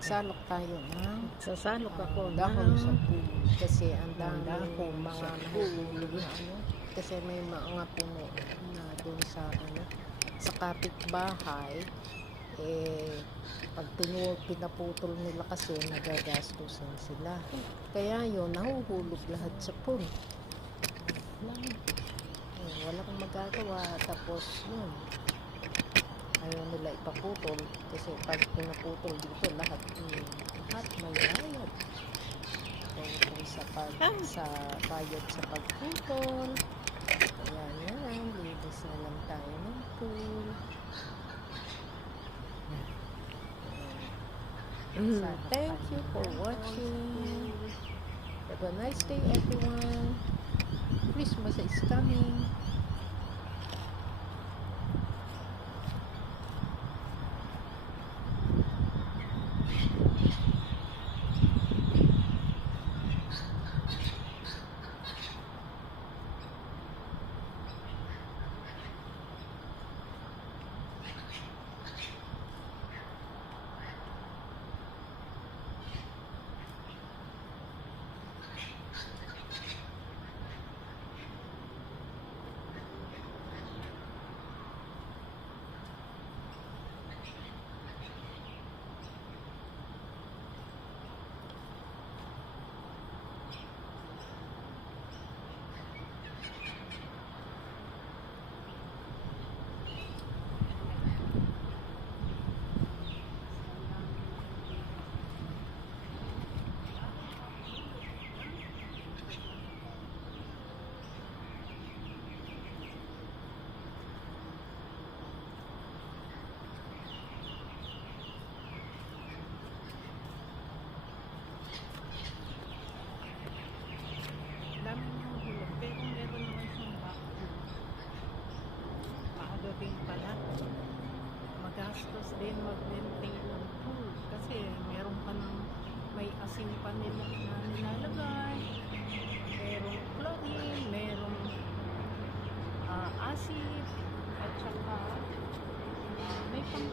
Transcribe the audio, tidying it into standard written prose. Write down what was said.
Salok tayo ng Sasalok ako dahon sa ng pool kasi ang dami dahon mga sa nahuhulog na kasi may mga puno na doon sa sa kapitbahay pag pinaputol nila kasi nagagastusan sila kaya yun nahuhulog lahat sa pool. Wala kang magagawa tapos yun ayaw nila ipaputol kasi pag pinaputol dito lahat may bayad tungkol sa bayad sa pagputol kaya yan linis na lang tayo ng pool. So, thank you for watching. Have a nice day everyone. Christmas is coming. dami ng hulog, pero meron naman siyang vacuum. Paadating pala. Magastos din mag-maintain ng pool kasi meron pa ng may asin pa nila na nilalagay, merong chlorine, merong acid, at saka may pang